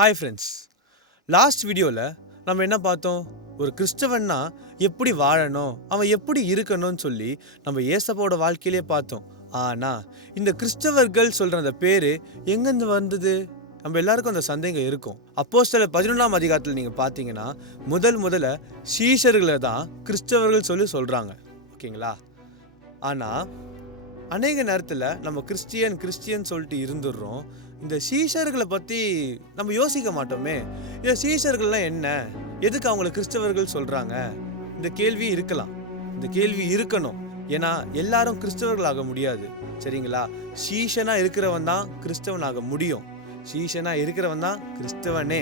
Hi friends. Last வீடியோவில் நம்ம என்ன பார்த்தோம்? ஒரு கிறிஸ்தவன்னா எப்படி வாழணும், அவன் எப்படி இருக்கணும்னு சொல்லி நம்ம ஏசப்பாவோட வாழ்க்கையிலே பார்த்தோம். ஆனால் இந்த கிறிஸ்தவர்கள் சொல்கிற அந்த பேர் எங்கேருந்து வந்தது? நம்ம எல்லாருக்கும் அந்த சந்தேகம் இருக்கும். அப்போஸ்தலர் 11ஆம் அதிகாரத்தில் நீங்கள் பார்த்தீங்கன்னா முதல்ல சீஷர்களை தான் கிறிஸ்தவர்கள் சொல்கிறாங்க. ஓகேங்களா? ஆனால் அநேக நேரத்தில் நம்ம கிறிஸ்டியன் சொல்லிட்டு இருந்துடுறோம். இந்த சீஷர்களை பற்றி நம்ம யோசிக்க மாட்டோமே. இந்த சீஷர்கள்லாம் என்ன, எதுக்கு அவங்களை கிறிஸ்தவர்கள் சொல்கிறாங்க? இந்த கேள்வி இருக்கலாம், இந்த கேள்வி இருக்கணும். ஏன்னா எல்லாரும் கிறிஸ்தவர்கள் ஆக முடியாது, சரிங்களா? சீஷனாக இருக்கிறவன் தான் கிறிஸ்தவன் ஆக முடியும். சீஷனாக இருக்கிறவன் தான் கிறிஸ்தவனே.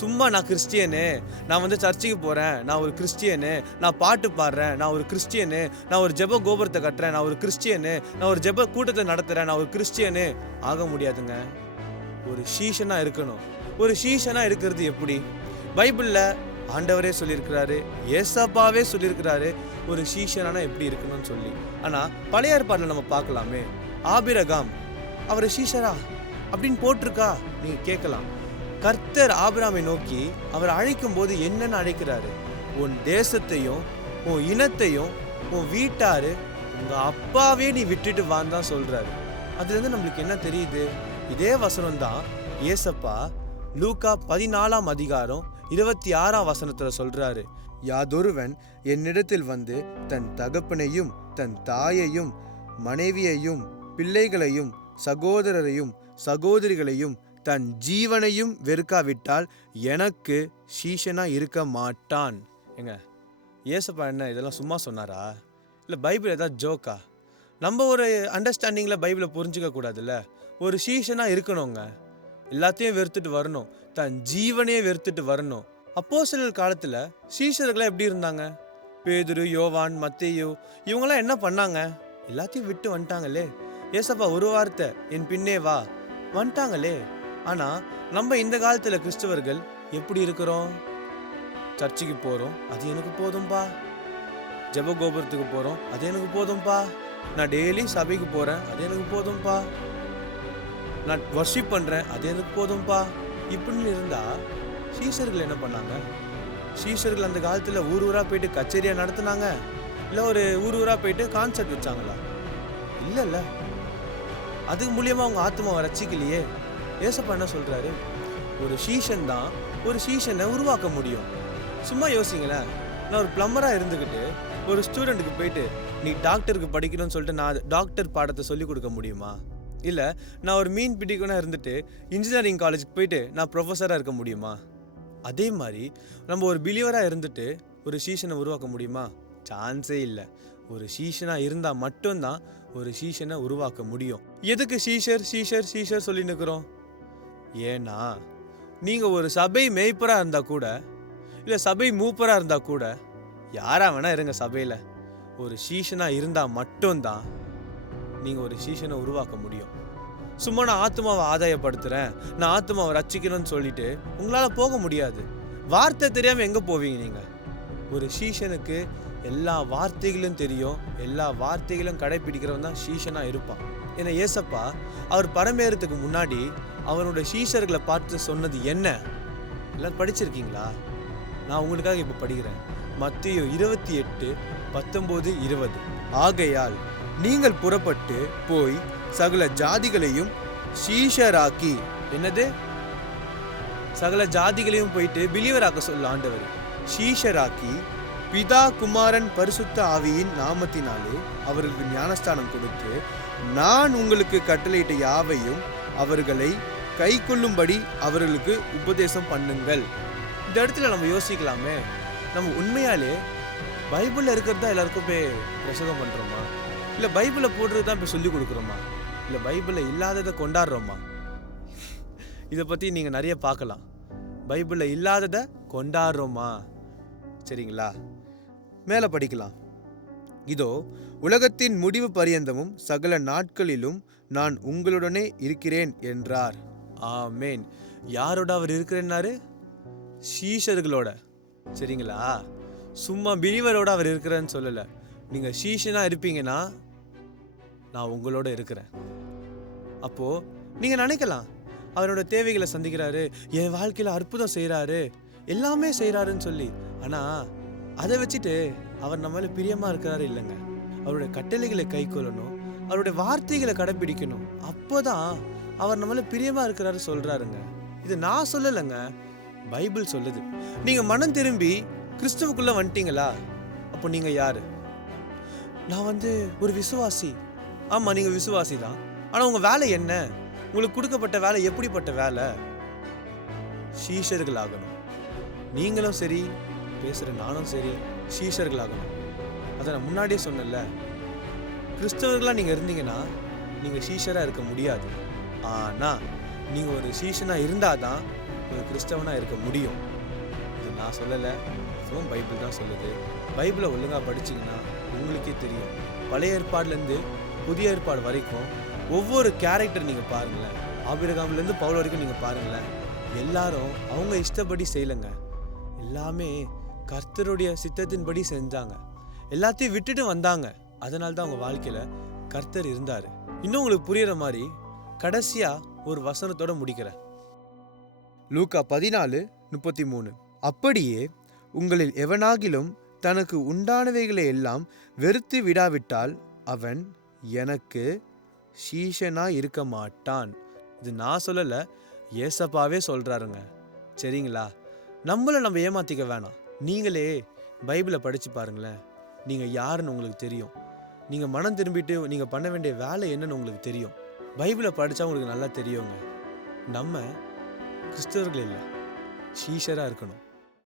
சும்மா நான் கிறிஸ்டியனு, நான் சர்ச்சுக்கு போகிறேன், நான் ஒரு கிறிஸ்டியனு, நான் பாட்டு பாடுறேன், நான் ஒரு கிறிஸ்டியனு, நான் ஒரு ஜெப கோபுரத்தை கட்டுறேன், நான் ஒரு கிறிஸ்டியனு, நான் ஒரு ஜெப கூட்டத்தை நடத்துகிறேன், நான் ஒரு கிறிஸ்டியனு ஆக முடியாதுங்க. ஒரு சீஷனாக இருக்கணும். ஒரு சீஷனாக இருக்கிறது எப்படி? பைபிளில் ஆண்டவரே சொல்லியிருக்கிறாரு, ஏசப்பாவே சொல்லியிருக்கிறாரு ஒரு சீஷனானா எப்படி இருக்கணும்னு சொல்லி. ஆனால் பழைய ஏற்பாட்டில் நம்ம பார்க்கலாமே, ஆபிரகாம் அவர் சீஷரா அப்படின்னு போட்டிருக்கா? நீங்கள் கேட்கலாம். கர்த்தர் ஆபிரகாமை நோக்கி அவர் அழைக்கும் போது என்னன்னு அழைக்கிறாரு? உன் தேசத்தையும் உன் இனத்தையும் உன் வீட்டாரு உங்க அப்பாவே நீ விட்டுட்டு வான்னு தான் சொல்றாரு. அதுலேருந்து நம்மளுக்கு என்ன தெரியுது? இதே வசனம் தான் ஏசப்பா லூக்கா 14ஆம் அதிகாரம் 26ஆம் வசனத்துல சொல்றாரு. யாதொருவன் என்னிடத்தில் வந்து தன் தகப்பனையும் தன் தாயையும் மனைவியையும் பிள்ளைகளையும் சகோதரரையும் சகோதரிகளையும் தன் ஜீவனையும் வெறுக்காவிட்டால் எனக்கு சீஷனா இருக்க மாட்டான். எங்க ஏசப்பா என்ன இதெல்லாம் சும்மா சொன்னாரா? இல்லை பைபிள் ஏதாவது ஜோக்கா? நம்ம ஒரு அண்டர்ஸ்டாண்டிங்கில் பைபிளை புரிஞ்சிக்க கூடாதுல்ல. ஒரு சீஷனா இருக்கணுங்க, எல்லாத்தையும் வெறுத்துட்டு வரணும், தன் ஜீவனையே வெறுத்துட்டு வரணும். அப்போஸ்தலர் காலத்தில் சீஷர்களாக எப்படி இருந்தாங்க? பேதுரு, யோவான், மத்தேயு இவங்கெல்லாம் என்ன பண்ணாங்க? எல்லாத்தையும் விட்டு வந்துட்டாங்களே. ஏசப்பா ஒரு வார்த்தை, என் பின்னே வா, வந்துட்டாங்களே. ஆனால் நம்ம இந்த காலத்தில் கிறிஸ்தவர்கள் எப்படி இருக்கிறோம்? சர்ச்சுக்கு போகிறோம், அது எனக்கு போதும்பா. ஜெப கோபுரத்துக்கு போகிறோம், அது எனக்கு போதும்பா. நான் டெய்லி சபைக்கு போகிறேன், அது எனக்கு போதும்பா. நான் வர்ஷிப் பண்ணுறேன், அது எனக்கு போதும்பா. இப்படின்னு இருந்தால் சீஷர்கள் என்ன பண்ணாங்க? சீஷர்கள் அந்த காலத்தில் ஊர் ஊராக போயிட்டு கச்சேரியாக நடத்துனாங்க? இல்லை ஒரு ஊராக போயிட்டு கான்சர்ட் வச்சாங்களா? இல்லைல்ல. அதுக்கு மூலியமாக அவங்க ஆத்மாவை ரசிக்கலையே. ஏசப்பா என்ன சொல்கிறாரு? ஒரு சீஷன் தான் ஒரு சீஷனை உருவாக்க முடியும். சும்மா யோசிங்களேன். நான் ஒரு பிளம்பராக இருந்துக்கிட்டு ஒரு ஸ்டூடெண்ட்டுக்கு போயிட்டு நீ டாக்டருக்கு படிக்கணும்னு சொல்லிட்டு நான் டாக்டர் பாடத்தை சொல்லிக் கொடுக்க முடியுமா? இல்லை நான் ஒரு மீன் பிடிக்கணும்னா இருந்துட்டு இன்ஜினியரிங் காலேஜுக்கு போயிட்டு நான் ப்ரொஃபஸராக இருக்க முடியுமா? அதே மாதிரி நம்ம ஒரு பிலீவராக இருந்துட்டு ஒரு சீஷனை உருவாக்க முடியுமா? சான்ஸே இல்லை. ஒரு சீஷனாக இருந்தால் மட்டும்தான் ஒரு சீஷனை உருவாக்க முடியும். எதுக்கு சீஷர் சொல்லி நிற்கிறோம்? ஏன்னா நீங்கள் ஒரு சபை மேய்ப்பராக இருந்தால் கூட, இல்லை சபை மூப்பராக இருந்தால் கூட, யாராக வேணா இருங்க, சபையில் ஒரு சீஷனாக இருந்தால் மட்டும்தான் நீங்கள் ஒரு சீஷனை உருவாக்க முடியும். சும்மா நான் ஆத்மாவை ஆதாயப்படுத்துகிறேன், நான் ஆத்மாவை ரசிக்கணும்னு சொல்லிட்டு உங்களால் போக முடியாது. வார்த்தை தெரியாமல் எங்கே போவீங்க நீங்கள்? ஒரு சீஷனுக்கு எல்லா வார்த்தைகளும் தெரியும், எல்லா வார்த்தைகளும் கடைப்பிடிக்கிறவன் தான் சீஷனாக இருப்பான். ஏன்னா ஏசப்பா அவர் பரமேறதுக்கு முன்னாடி அவனோட சீஷர்களை பார்த்து சொன்னது என்ன? எல்லாம் படிச்சிருக்கீங்களா? நான் உங்களுக்காக இப்போ படிக்கிறேன். மத்தேயு 28:19-20. ஆகையால் நீங்கள் புறப்பட்டு போய் சகல ஜாதிகளையும் சீஷராக்கி, என்னது? சகல ஜாதிகளையும் போயிட்டு பிலீவராக்க சொல்ல ஆண்டவர். சீஷராக்கி பிதா குமாரன் பரிசுத்த ஆவியின் நாமத்தினாலே அவர்களுக்கு ஞானஸ்தானம் கொடுத்து நான் உங்களுக்கு கட்டளையிட்ட யாவையும் அவர்களை கை கொள்ளும்படி அவர்களுக்கு உபதேசம் பண்ணுங்கள். இந்த இடத்துல நம்ம யோசிக்கலாமே, நம்ம உண்மையாலே பைபிளில் இருக்கிறது தான் எல்லாருக்கும் போய் பிரசங்கம் பண்ணுறோமா? இல்லை பைபிளை போடுறது தான் இப்போ சொல்லிக் கொடுக்குறோமா? இல்லை பைபிளில் இல்லாததை கொண்டாடுறோமா? இதை பற்றி நீங்கள் நிறைய பார்க்கலாம். பைபிளில் இல்லாததை கொண்டாடுறோமா? சரிங்களா? மேலே படிக்கலாம். இதோ உலகத்தின் முடிவு பரியந்தமும் சகல நாட்களிலும் நான் உங்களுடனே இருக்கிறேன் என்றார். ஆமேன். யாரோட அவர் இருக்கிறேன்னாரு? சீஷர்களோட. சரிங்களா? சும்மா பிலீவரோட அவர் இருக்கிறேன்னு சொல்லலை. நீங்கள் சீஷனாக இருப்பீங்கன்னா நான் உங்களோட இருக்கிறேன். அப்போது நீங்கள் நினைக்கலாம், அவரோட தேவைகளை சந்திக்கிறாரு, என் வாழ்க்கையில அற்புதம் செய்கிறாரு, எல்லாமே செய்கிறாருன்னு சொல்லி. ஆனால் அதை வச்சுட்டு அவர் நம்ம மேலே பிரியமாக இருக்கிறாரு இல்லைங்க. அவருடைய கட்டளைகளை கை கொள்ளணும், அவருடைய வார்த்தைகளை கடைப்பிடிக்கணும். அப்போதான் அவர் நம்மள பிரியமாக இருக்கிறாரு சொல்கிறாருங்க. இது நான் சொல்லலைங்க, பைபிள் சொல்லுது. நீங்கள் மனம் திரும்பி கிறிஸ்துவுக்குள்ளே வந்துட்டீங்களா? அப்போ நீங்கள் யார்? நான் ஒரு விசுவாசி. ஆமாம், நீங்கள் விசுவாசி தான். ஆனால் உங்கள் வேலை என்ன? உங்களுக்கு கொடுக்கப்பட்ட வேலை எப்படிப்பட்ட வேலை? சீஷர்களாகணும். நீங்களும் சரி, பேசுகிற நானும் சரி, சீஷர்களாகணும். அதை நான் முன்னாடியே சொன்னேன்ல, கிறிஸ்தவர்களாக நீங்கள் இருந்தீங்கன்னா நீங்கள் சீஷராக இருக்க முடியாது. ஆனால் நீங்கள் ஒரு சீஷனாக இருந்தால் தான் ஒரு கிறிஸ்தவனாக இருக்க முடியும். இது நான் சொல்லலை, இதுவும் பைபிள் தான் சொல்லுது. பைபிளை ஒழுங்காக படிச்சிங்கன்னா உங்களுக்கே தெரியும். பழைய ஏற்பாடுலேருந்து புதிய ஏற்பாடு வரைக்கும் ஒவ்வொரு கேரக்டர் நீங்கள் பாருங்களேன். ஆபிரகாம்லேருந்து பவுல் வரைக்கும் நீங்கள் பாருங்களேன். எல்லாரும் அவங்க இஷ்டப்படி செய்யலைங்க, எல்லாமே கர்த்தருடைய சித்தத்தின்படி செஞ்சாங்க. எல்லாத்தையும் விட்டுட்டு வந்தாங்க. அதனால தான் அவங்க வாழ்க்கையில் கர்த்தர் இருந்தார். இன்னும் உங்களுக்கு புரியுற மாதிரி கடைசியாக ஒரு வசனத்தோட முடிக்கிறேன். லூக்கா 14:33. அப்படியே உங்களில் எவனாகிலும் தனக்கு உண்டானவைகளை எல்லாம் வெறுத்து விடாவிட்டால் அவன் எனக்கு சீஷனாக இருக்க மாட்டான். இது நான் சொல்லலை, ஏசப்பாவே சொல்கிறாருங்க. சரிங்களா? நம்மளை நம்ம ஏமாற்றிக்க வேணாம். நீங்களே பைபிளை படித்து பாருங்களேன். நீங்கள் யாருன்னு உங்களுக்கு தெரியும். நீங்கள் மனம் திரும்பிட்டு நீங்கள் பண்ண வேண்டிய வேலை என்னன்னு உங்களுக்கு தெரியும். பைபிளை படித்தா உங்களுக்கு நல்லா தெரியுங்க. நம்ம கிறிஸ்தவர்கள் இல்லை, சீஷராக இருக்கணும்.